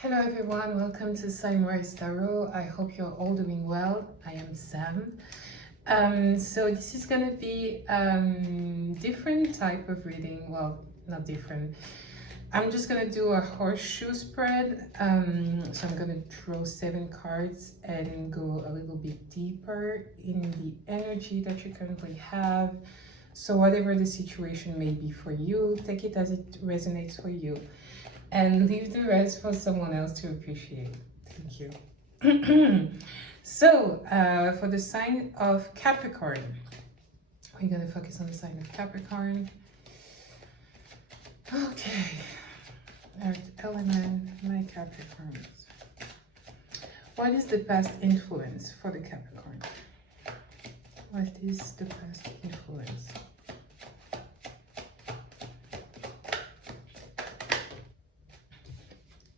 Hello everyone, welcome to Samurai Tarot. I hope you're all doing well. I am Sam. So this is gonna be different type of reading. Well, not different. I'm just gonna do a horseshoe spread. So I'm gonna draw 7 cards and go a little bit deeper in the energy that you currently have. So whatever the situation may be for you, take it as it resonates for you, and leave the rest for someone else to appreciate. Thank you. So, for the sign of Capricorn, we're going to focus on the sign of Capricorn. Okay. Earth element, my Capricorns. What is the past influence for the Capricorn? What is the past influence?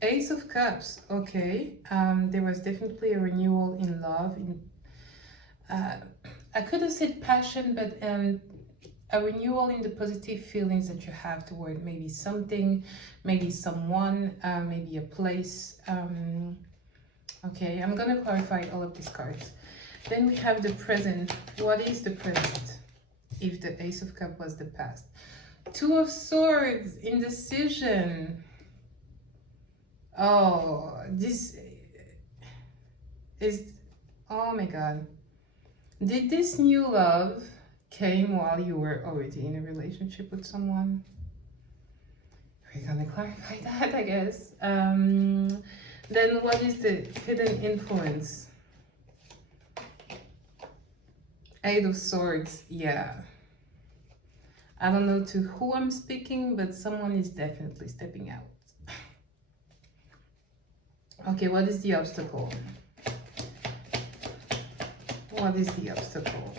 Ace of Cups. Okay, there was definitely a renewal in love. I could have said passion, but a renewal in the positive feelings that you have toward maybe something, maybe someone, maybe a place. Okay, I'm gonna clarify all of these cards. Then we have the present. What is the present if the Ace of Cups was the past? Two of Swords, indecision. Oh, this is, oh my God. Did this new love came while you were already in a relationship with someone? We're gonna clarify that, I guess. Then what is the hidden influence? Eight of Swords, yeah. I don't know to who I'm speaking, but someone is definitely stepping out. Okay, what is the obstacle? What is the obstacle?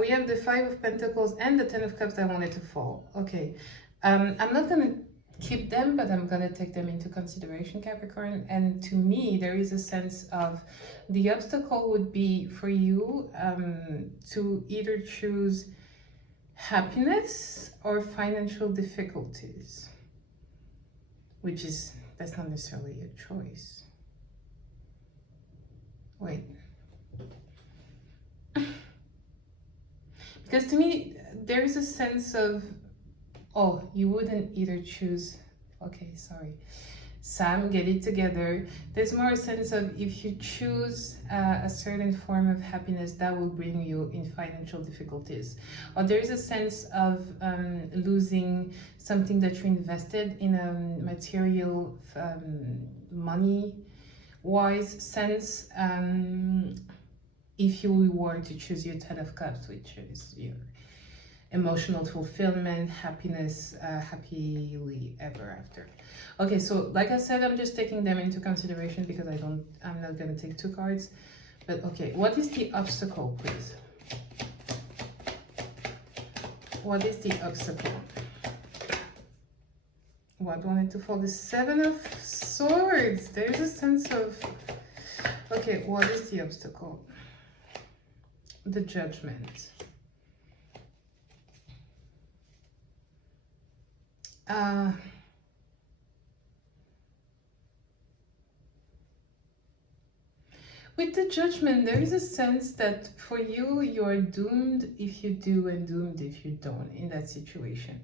We have the Five of Pentacles and the Ten of Cups that wanted to fall. Okay, I'm not going to keep them, but I'm going to take them into consideration, Capricorn. And to me, there is a sense of the obstacle would be for you to either choose happiness or financial difficulties, which is... that's not necessarily a choice. Wait. Because to me, there is a sense of, oh, you wouldn't either choose, okay, sorry. Sam, get it together. There's more a sense of if you choose a certain form of happiness, that will bring you in financial difficulties. Or there is a sense of losing something that you invested in a material, money-wise sense. If you were to choose your Ten of Cups, which is your emotional fulfillment, happiness, happily ever after. Okay, so like I said, I'm just taking them into consideration because I'm not gonna take 2 cards. But okay, what is the obstacle, please? What is the obstacle? What wanted to fall? The Seven of Swords. There's a sense of, okay, what is the obstacle? The Judgment. With the Judgment, there is a sense that for you, you're doomed if you do and doomed if you don't in that situation.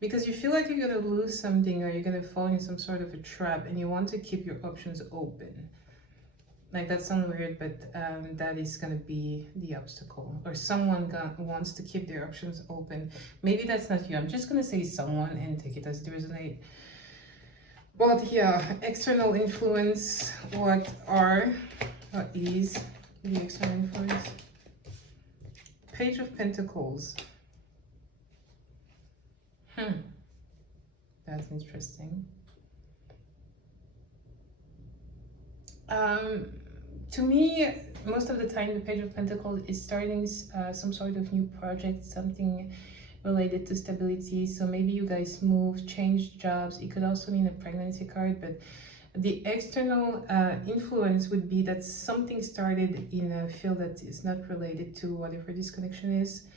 Because you feel like you're going to lose something or you're going to fall in some sort of a trap and you want to keep your options open. Like, that sounds weird, but that is going to be the obstacle. Or someone wants to keep their options open. Maybe that's not you. I'm just going to say someone and take it as it resonates. But yeah, external influence. What is the external influence? Page of Pentacles. That's interesting. To me, most of the time, the Page of Pentacles is starting some sort of new project, something related to stability. So maybe you guys move, change jobs. It could also mean a pregnancy card, but the external influence would be that something started in a field that is not related to whatever this connection is.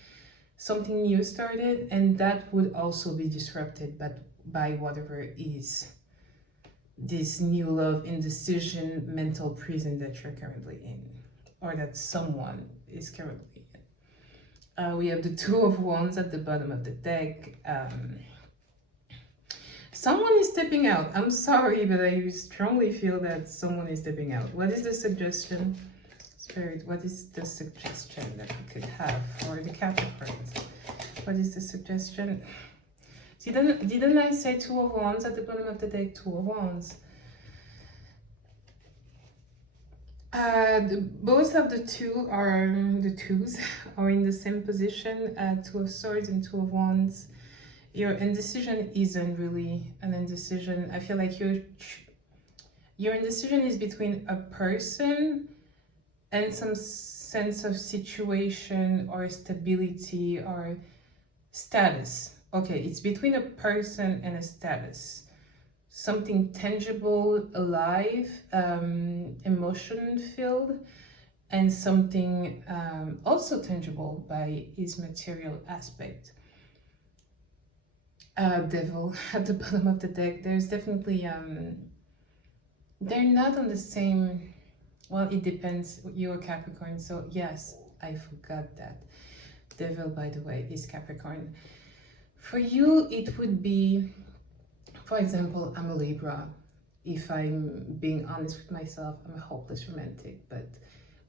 Something new started, and that would also be disrupted by whatever is this new love, indecision, mental prison that you're currently in, or that someone is currently in. We have the Two of Wands at the bottom of the deck. Someone is stepping out. I'm sorry, but I strongly feel that someone is stepping out. What is the suggestion? Spirit, what is the suggestion that we could have for the Capricorns? What is the suggestion? Didn't I say Two of Wands at the bottom of the deck? Two of Wands. Both of the twos are in the same position. Two of Swords and Two of Wands. Your indecision isn't really an indecision. I feel like your indecision is between a person and some sense of situation or stability or status. Okay, it's between a person and a status. Something tangible, alive, emotion-filled, and something also tangible by its material aspect. Devil at the bottom of the deck. There's definitely, they're not on the same, well, it depends, you're Capricorn, so yes, I forgot that. Devil, by the way, is Capricorn. For you, it would be, for example, I'm a Libra. If I'm being honest with myself, I'm a hopeless romantic, but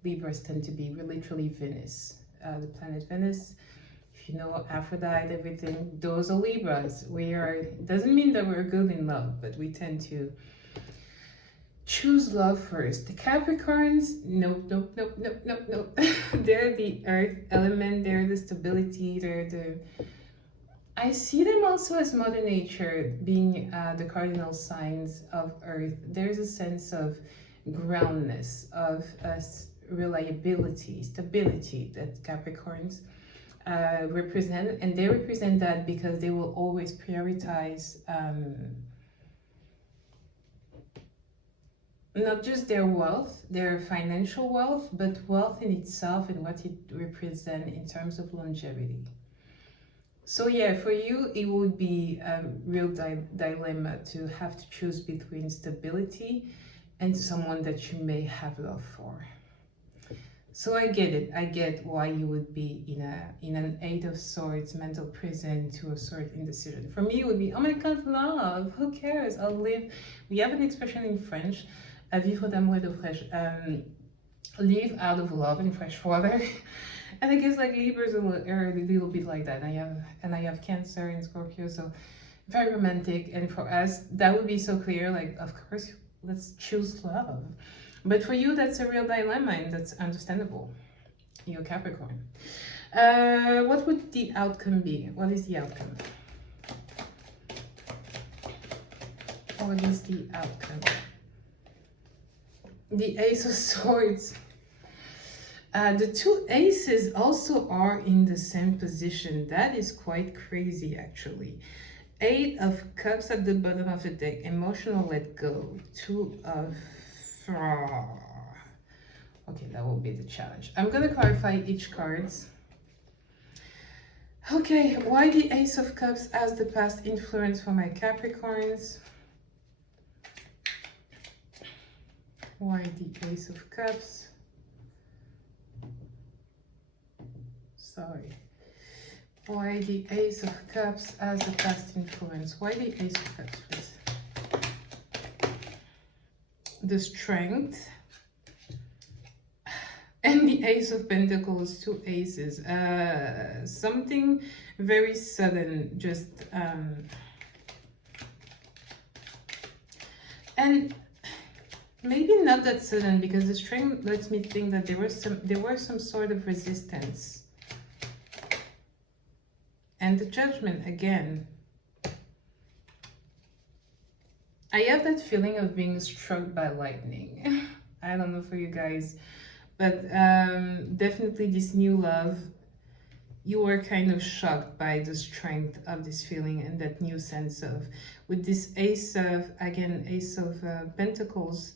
Libras tend to be literally Venus, the planet Venus. If you know Aphrodite, everything, those are Libras. Doesn't mean that we're good in love, but we tend to choose love first. The Capricorns, nope. They're the earth element, they're the stability, I see them also as Mother Nature, being the cardinal signs of Earth. There's a sense of groundness, of reliability, stability that Capricorns represent. And they represent that because they will always prioritize not just their wealth, their financial wealth, but wealth in itself and what it represents in terms of longevity. So yeah, for you, it would be a real dilemma to have to choose between stability and someone that you may have love for. So I get it. I get why you would be in an Eight of Swords mental prison, Two of Swords indecision. For me, it would be, oh my God, love. Who cares? I'll live. We have an expression in French, vivre d'amour et d'eau fraîche. Live out of love in fresh water. And I guess like Libras are a little bit like that. I have Cancer and Scorpio, so very romantic. And for us, that would be so clear. Like, of course, let's choose love. But for you, that's a real dilemma, and that's understandable. You're Capricorn. What would the outcome be? What is the outcome? What is the outcome? The Ace of Swords. The two aces also are in the same position. That is quite crazy, actually. Eight of Cups at the bottom of the deck. Emotional let go. Two of... Okay, that will be the challenge. I'm going to clarify each card. Okay, why the Ace of Cups as the past influence for my Capricorns? Why the Ace of Cups? Sorry. Why the Ace of Cups as the past influence? Why the Ace of Cups, please? The Strength. And the Ace of Pentacles, two aces. Something very sudden, just... and maybe not that sudden, because the Strength lets me think that there was some sort of resistance. And the Judgment again. I have that feeling of being struck by lightning. I don't know for you guys, but definitely this new love, you were kind of shocked by the strength of this feeling and that new sense of, with this Ace of Pentacles,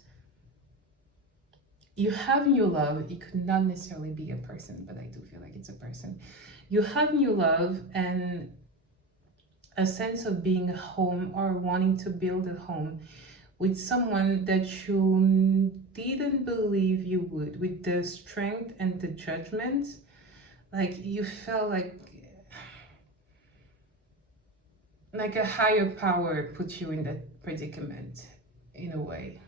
you have new love. It could not necessarily be a person, but I do feel like it's a person. You have new love and a sense of being home or wanting to build a home with someone that you didn't believe you would, with the strength and the judgment. Like you felt like a higher power put you in that predicament in a way,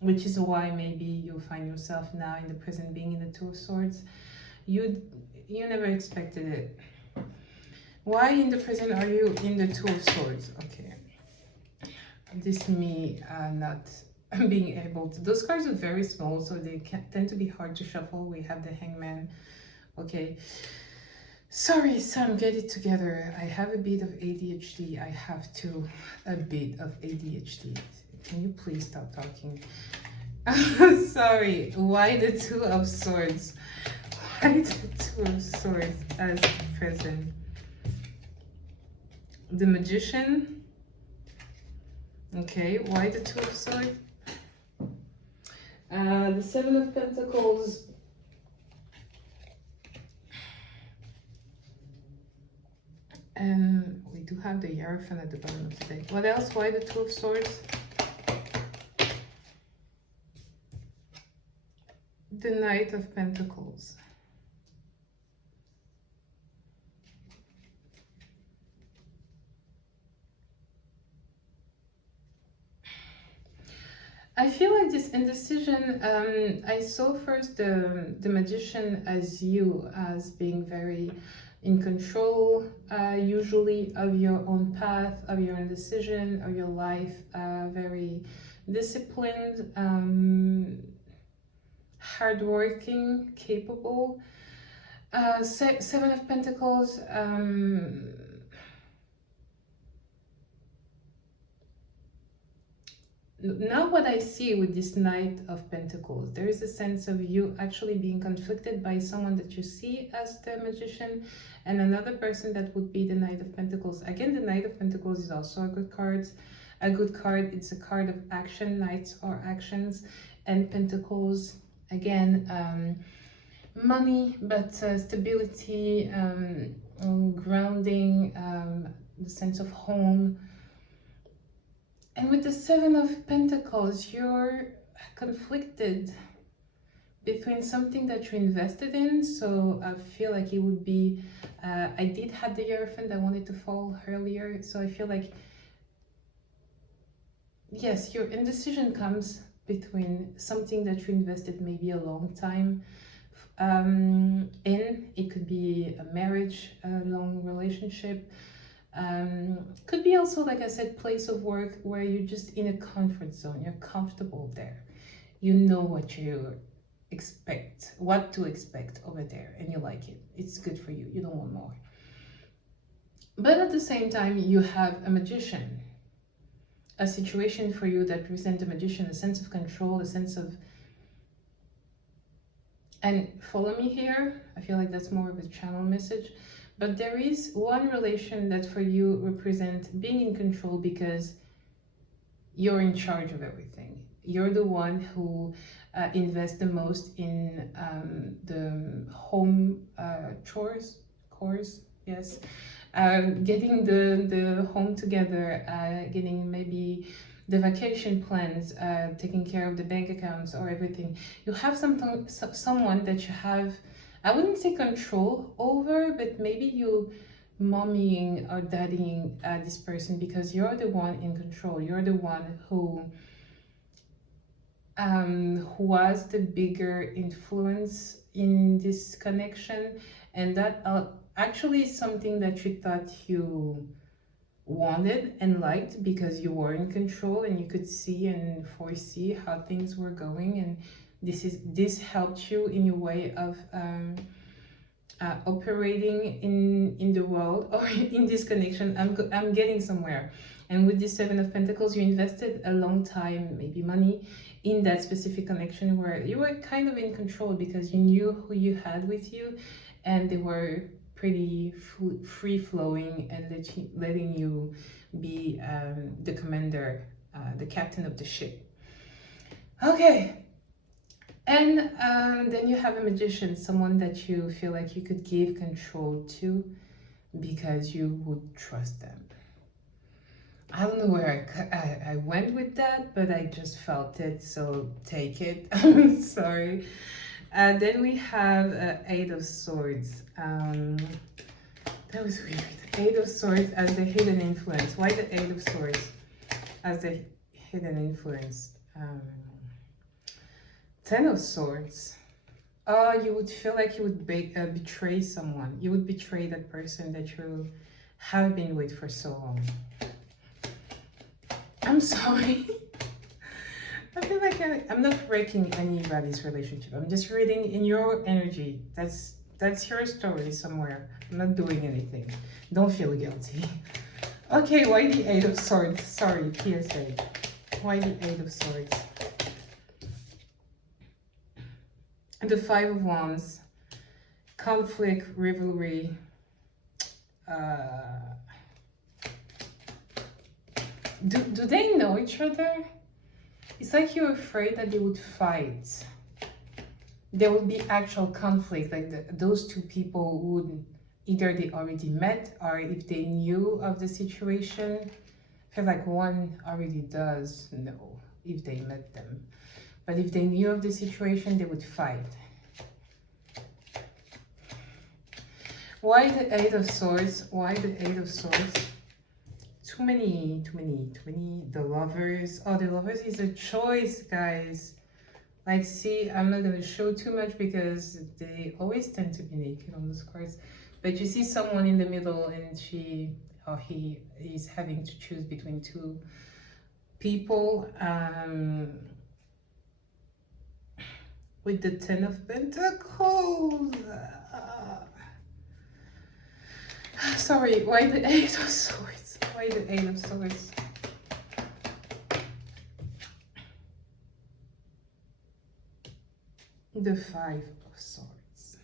which is why maybe you find yourself now in the present being in the Two of Swords. You never expected it. Why in the present are you in the Two of Swords? Okay, this me not being able to, those cards are very small, so they tend to be hard to shuffle. We have the Hangman. Okay, sorry Sam, get it together. I have a bit of ADHD. I have a bit of ADHD. Can you please stop talking? Sorry. Why the Two of Swords? Why the Two of Swords as present? The Magician. Okay, why the Two of Swords? The Seven of Pentacles. And we do have the Hierophant at the bottom of the deck. What else? Why the Two of Swords? The Knight of Pentacles. I feel like this indecision, I saw first the Magician as you, as being very in control, usually of your own path, of your own decision, of your life, very disciplined, hardworking, capable. Seven of Pentacles, now what I see with this Knight of Pentacles, there is a sense of you actually being conflicted by someone that you see as the Magician, and another person that would be the Knight of Pentacles. Again, the Knight of Pentacles is also a good card. It's a card of action. Knights are actions, and Pentacles, again, money, but stability, grounding, the sense of home. And with the Seven of Pentacles, you're conflicted between something that you invested in. So I feel like it would be, I did have the Hierophant, I wanted to fall earlier. So I feel like, yes, your indecision comes between something that you invested maybe a long time in. It could be a marriage, a long relationship. Could be also, like I said, place of work where you're just in a comfort zone. You're comfortable there. You know what to expect over there, and you like it. It's good for you. You don't want more. But at the same time, you have a Magician. A situation for you that presents a Magician, a sense of control, a sense of... And follow me here. I feel like that's more of a channel message. But there is one relation that for you represents being in control because you're in charge of everything. You're the one who invests the most in the home chores, yes. Getting the home together, getting maybe the vacation plans, taking care of the bank accounts or everything. You have someone that you have, I wouldn't say control over, but maybe you mommying or daddying this person because you're the one in control. You're the one who has the bigger influence in this connection, and that actually is something that you thought you wanted and liked because you were in control and you could see and foresee how things were going, and this helped you in your way of operating in the world or in this connection. I'm getting somewhere. And with this Seven of Pentacles, you invested a long time, maybe money, in that specific connection where you were kind of in control because you knew who you had with you, and they were pretty free-flowing and letting you be the commander, the captain of the ship. Okay. And then you have a Magician, someone that you feel like you could give control to because you would trust them. I don't know where I went with that, but I just felt it, so take it. I'm sorry. Then we have Eight of Swords. That was weird. Eight of Swords as the hidden influence. Why the Eight of Swords as the hidden influence? Ten of Swords. You would feel like you would betray someone. You would betray that person that you have been with for so long. I'm sorry. I feel like I'm not breaking anybody's relationship. I'm just reading in your energy. That's your story somewhere. I'm not doing anything. Don't feel guilty. Okay, why the Eight of Swords? Sorry, PSA. Why the Eight of Swords? The Five of Wands. Conflict, rivalry. Do they know each other? It's like you're afraid that they would fight. There would be actual conflict, like those two people would either they already met or if they knew of the situation. I feel like one already does know if they met them. But if they knew of the situation, they would fight. Why the Eight of Swords? Why the Eight of Swords? Too many. The Lovers. Oh, the Lovers is a choice, guys. Like, see, I'm not going to show too much because they always tend to be naked on those cards. But you see someone in the middle and she or he is having to choose between two people. With the Ten of Pentacles. Sorry, why the Eight of Swords? Why the Eight of Swords? The Five of Swords.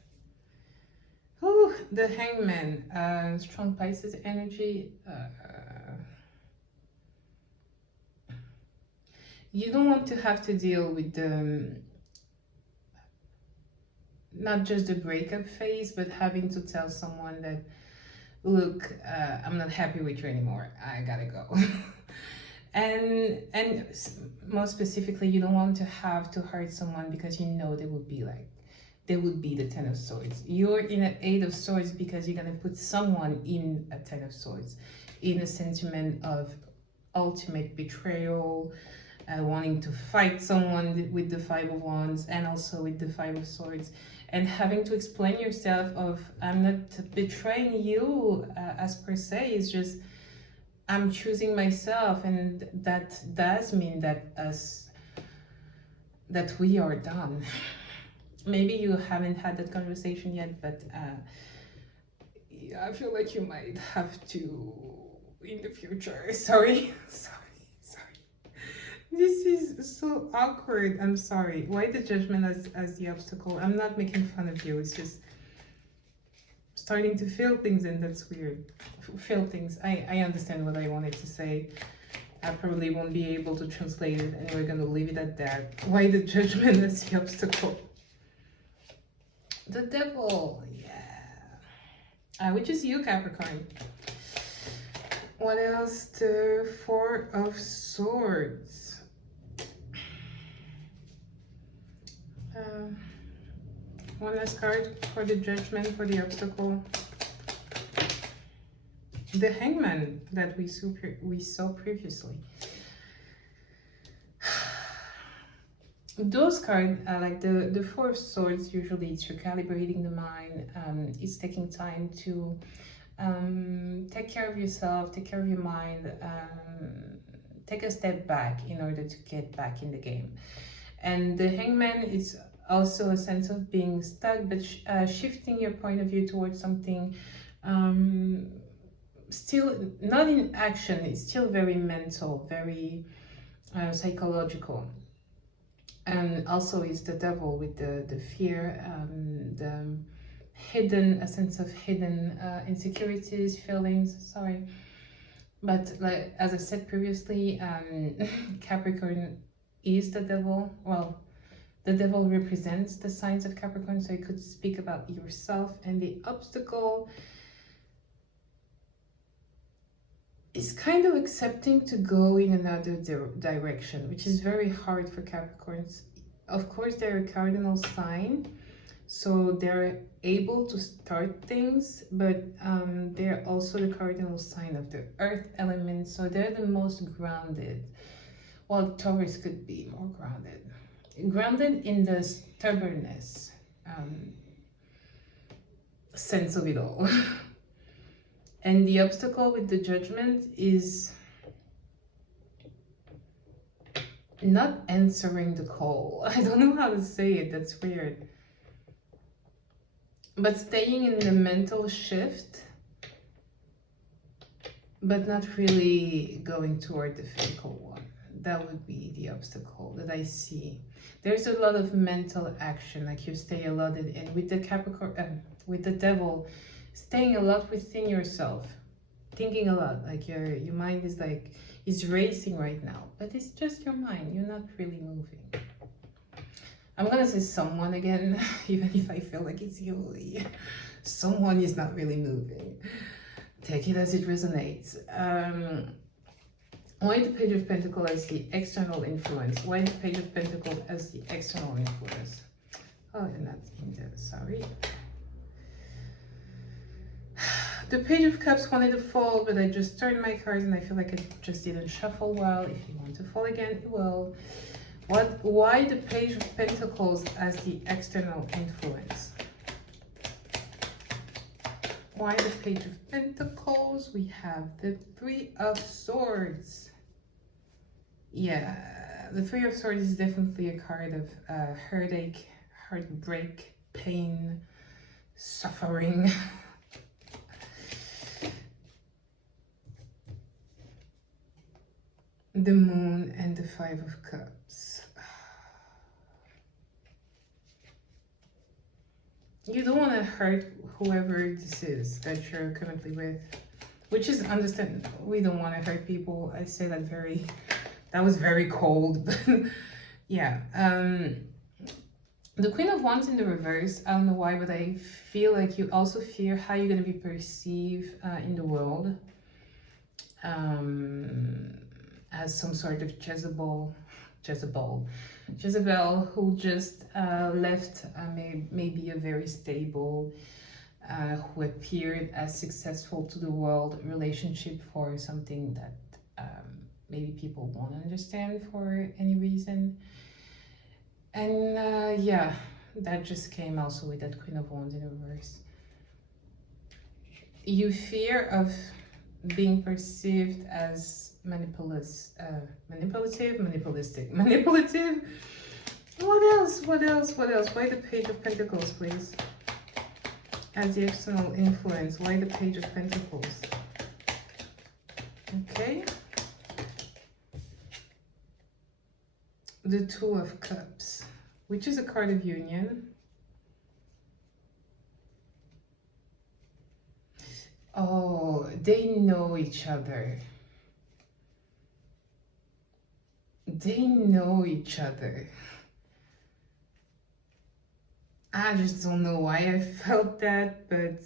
Oh, the Hangman. Strong Pisces energy. You don't want to have to deal with the not just the breakup phase, but having to tell someone that, look, I'm not happy with you anymore. I gotta go. And most specifically, you don't want to have to hurt someone because you know they would be the Ten of Swords. You're in an Eight of Swords because you're gonna put someone in a Ten of Swords, in a sentiment of ultimate betrayal, wanting to fight someone with the Five of Wands and also with the Five of Swords, and having to explain yourself of, I'm not betraying you as per se, it's just I'm choosing myself, and that does mean that we are done. Maybe you haven't had that conversation yet, but I feel like you might have to in the future. Sorry. This is so awkward. I'm sorry. Why the Judgment as the obstacle? I'm not making fun of you. It's just starting to feel things, and that's weird. Feel things. I understand what I wanted to say. I probably won't be able to translate it, and we're gonna leave it at that. Why the Judgment as the obstacle? The Devil, yeah. Which is you, Capricorn. What else? The Four of Swords. One last card for the Judgment, for the obstacle. The Hangman that we saw previously. Those cards, like the Four of Swords, usually it's recalibrating the mind. It's taking time to take care of yourself, take care of your mind, take a step back in order to get back in the game. And the Hangman is also a sense of being stuck, but shifting your point of view towards something still not in action. It's still very mental, very psychological. And also is the Devil with the fear, the hidden, a sense of hidden insecurities, feelings, sorry. But like, as I said previously, Capricorn is the Devil. Well, the Devil represents the signs of Capricorn, so you could speak about yourself. And the obstacle, is kind of accepting to go in another direction, which is very hard for Capricorns. Of course, they're a cardinal sign, so they're able to start things, but they're also the cardinal sign of the earth element, so they're the most grounded. Well, Taurus could be more grounded. Grounded in the stubbornness sense of it all. And the obstacle with the Judgment is not answering the call. I don't know how to say it, that's weird. But staying in the mental shift, but not really going toward the physical one. That would be the obstacle that I see. There's a lot of mental action, like you stay a lot in, and with the Capricorn, with the Devil, staying a lot within yourself, thinking a lot, like your mind is like, is racing right now, but it's just your mind, you're not really moving. I'm gonna say someone again, even if I feel like it's you. Someone is not really moving. Take it as it resonates. Why the Page of Pentacles as the external influence? Why the Page of Pentacles as the external influence? Oh, and that's in there, sorry. The Page of Cups wanted to fall, but I just turned my cards and I feel like it just didn't shuffle well. If you want to fall again, it will. Why the Page of Pentacles as the external influence? Why the Page of Pentacles? We have the Three of Swords. Yeah, the Three of Swords is definitely a card of heartache, heartbreak, pain, suffering. The Moon and the Five of Cups. You don't want to hurt whoever this is that you're currently with, which is understandable. We don't want to hurt people. I say that that was very cold, but yeah. The Queen of Wands in the reverse, I don't know why, but I feel like you also fear how you're going to be perceived in the world. As some sort of Jezebel who just left maybe a very stable, who appeared as successful to the world relationship for something that maybe people won't understand for any reason. And yeah, that just came also with that Queen of Wands in reverse. You fear of being perceived as manipulative. What else? Why the Page of Pentacles, please? As the external influence, why the Page of Pentacles? Okay. The Two of Cups, which is a card of union. Oh, they know each other. They know each other. I just don't know why I felt that, but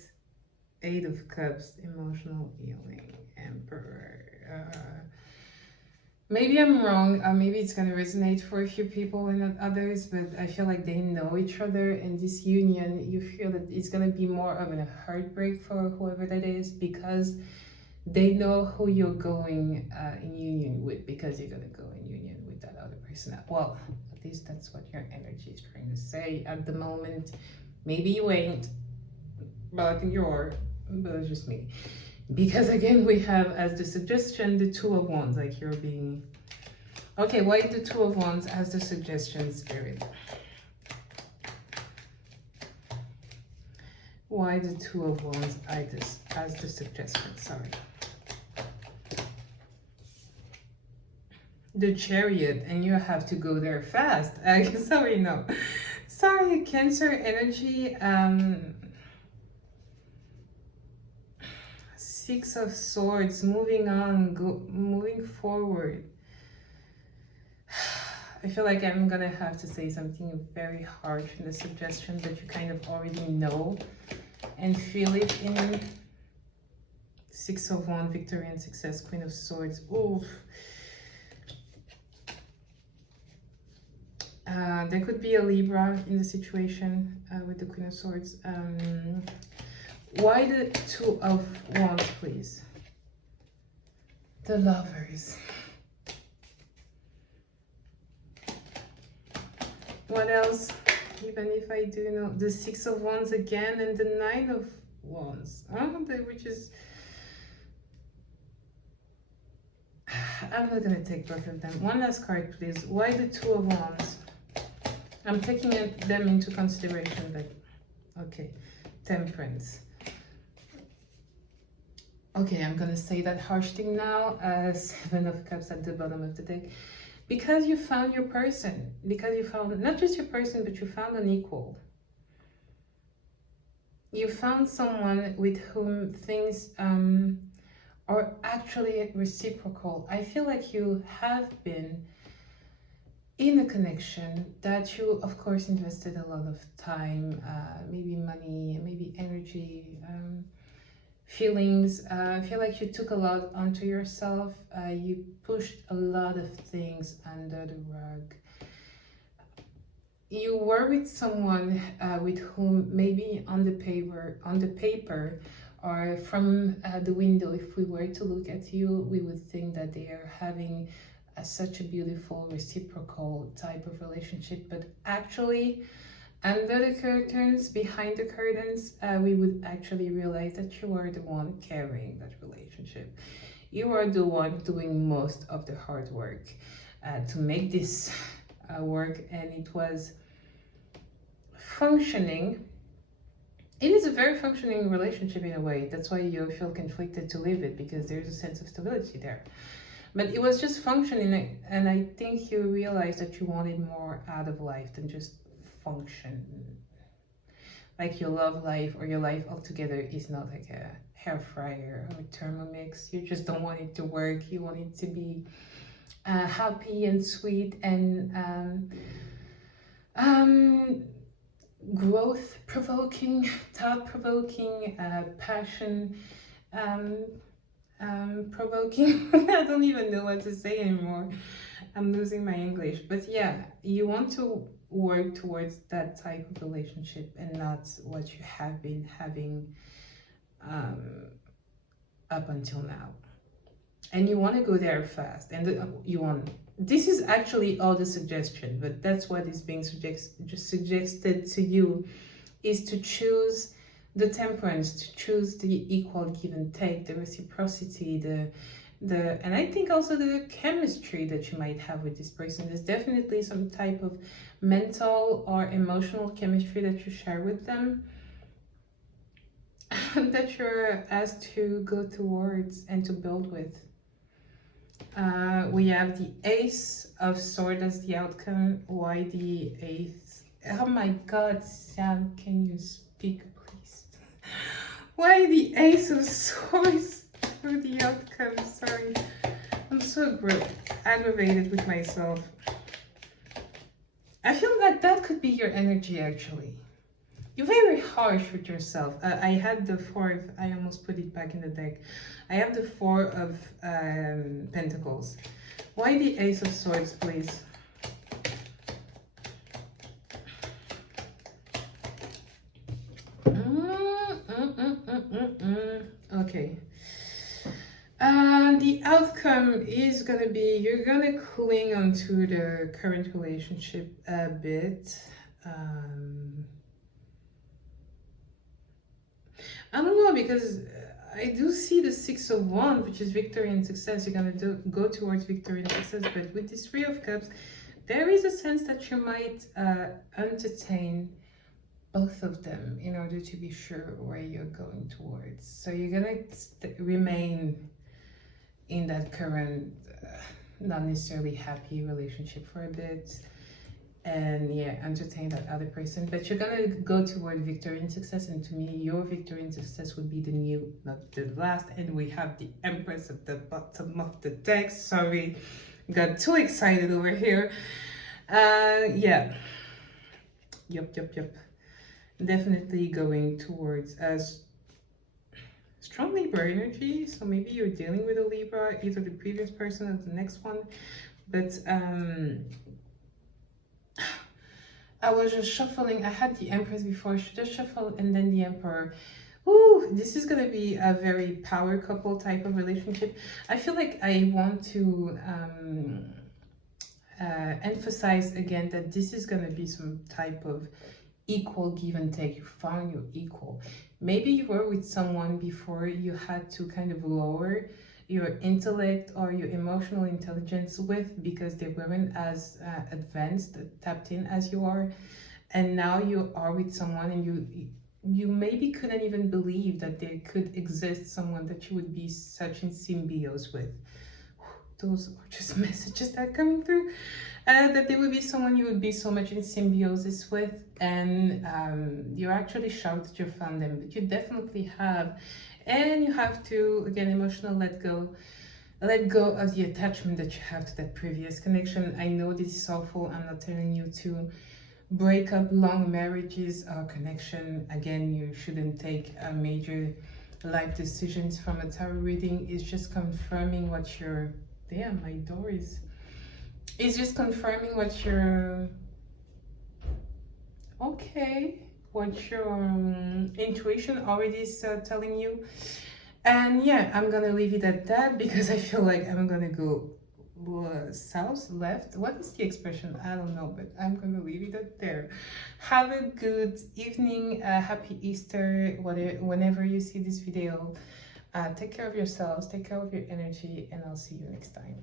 Eight of Cups, emotional healing, Emperor. Maybe I'm wrong. Maybe it's going to resonate for a few people and not others, but I feel like they know each other, and this union, you feel that it's going to be more of a heartbreak for whoever that is, because they know who you're going in union with, because you're going to go in union with that other person. Well, at least that's what your energy is trying to say at the moment. Maybe you ain't, but I think you are, but it's just me. Because again, we have as the suggestion the Two of Wands, like you're being... Okay, why the Two of Wands as the suggestion, Spirit? Why the Two of Wands as the suggestion, sorry. The Chariot, and you have to go there fast. Sorry, no. Sorry, Cancer energy. Six of Swords, moving on, moving forward. I feel like I'm gonna have to say something very harsh in the suggestion that you kind of already know and feel it in Six of Wands, victory and success, Queen of Swords. Oh, there could be a Libra in the situation with the Queen of Swords. Why the Two of Wands, please? The Lovers. What else? Even if I do know the Six of Wands again and the Nine of Wands, which is, I'm not gonna take both of them. One last card, please. Why the Two of Wands? I'm taking them into consideration, but okay. Temperance. Okay, I'm gonna say that harsh thing now. Seven of Cups at the bottom of the deck. Because you found your person. Because you found not just your person, but you found an equal. You found someone with whom things are actually reciprocal. I feel like you have been in a connection that you, of course, invested a lot of time, maybe money, maybe energy, feelings. I feel like you took a lot onto yourself. You pushed a lot of things under the rug. You were with someone with whom maybe on the paper, or from the window, if we were to look at you, we would think that they are having such a beautiful reciprocal type of relationship, but actually under the curtains, behind the curtains, we would actually realize that you are the one carrying that relationship. You are the one doing most of the hard work to make this work, and it was functioning. It is a very functioning relationship in a way. That's why you feel conflicted to leave it, because there's a sense of stability there. But it was just functioning, and I think you realized that you wanted more out of life than just function. Like your love life or your life altogether is not like a hair fryer or a Thermomix. You just don't want it to work. You want it to be happy and sweet and growth provoking, thought provoking, passion provoking. I don't even know what to say anymore. I'm losing my English. But yeah, you want to work towards that type of relationship and not what you have been having up until now. And you want to go there fast, and you want, this is actually all the suggestion, but that's what is being suggested to you, is to choose the temperance, to choose the equal give and take, the reciprocity, and I think also the chemistry that you might have with this person. There's definitely some type of mental or emotional chemistry that you share with them, that you're asked to go towards and to build with. We have the Ace of Swords as the outcome. Why the Ace? Oh my God, Sam, can you speak, please? Why the Ace of Swords for the outcome? Sorry, I'm so aggravated with myself. I feel like that could be your energy, actually. You're very harsh with yourself. I had the Four of, I almost put it back in the deck. I have the Four of Pentacles. Why the Ace of Swords, please? Okay. The outcome is gonna be, you're gonna cling onto the current relationship a bit. I don't know, because I do see the Six of Wands, which is victory and success. You're gonna go towards victory and success, but with this Three of Cups, there is a sense that you might entertain both of them in order to be sure where you're going towards. So you're gonna remain in that current, not necessarily happy relationship for a bit, and yeah, entertain that other person, but you're gonna go toward victory and success. And to me, your victory and success would be the new, not the last. And we have the Empress at the bottom of the deck. Sorry, got too excited over here. Yeah, yep, definitely going towards strong Libra energy. So maybe you're dealing with a Libra, either the previous person or the next one. But I was just shuffling. I had the Empress before. I should just shuffle and then the Emperor. Ooh, this is gonna be a very power couple type of relationship. I feel like I want to emphasize again that this is gonna be some type of equal give and take. You found your equal. Maybe you were with someone before, you had to kind of lower your intellect or your emotional intelligence with, because they weren't as advanced, tapped in as you are, and now you are with someone and you maybe couldn't even believe that there could exist someone that you would be such in symbiosis with. Those are just messages that are coming through. That there would be someone you would be so much in symbiosis with, and you're actually shocked that you found them, but you definitely have. And you have to, again, emotional let go of the attachment that you have to that previous connection. I know this is awful. I'm not telling you to break up long marriages or connection. Again, you shouldn't take major life decisions from a tarot reading. It's just confirming what you're, damn, my door is, it's just confirming what you're, okay, what your intuition already is telling you. And yeah, I'm gonna leave it at that, because I feel like I'm gonna go south, left, what is the expression? I don't know, but I'm gonna leave it at there. Have a good evening, happy Easter, whenever you see this video. Take care of yourselves, take care of your energy, and I'll see you next time.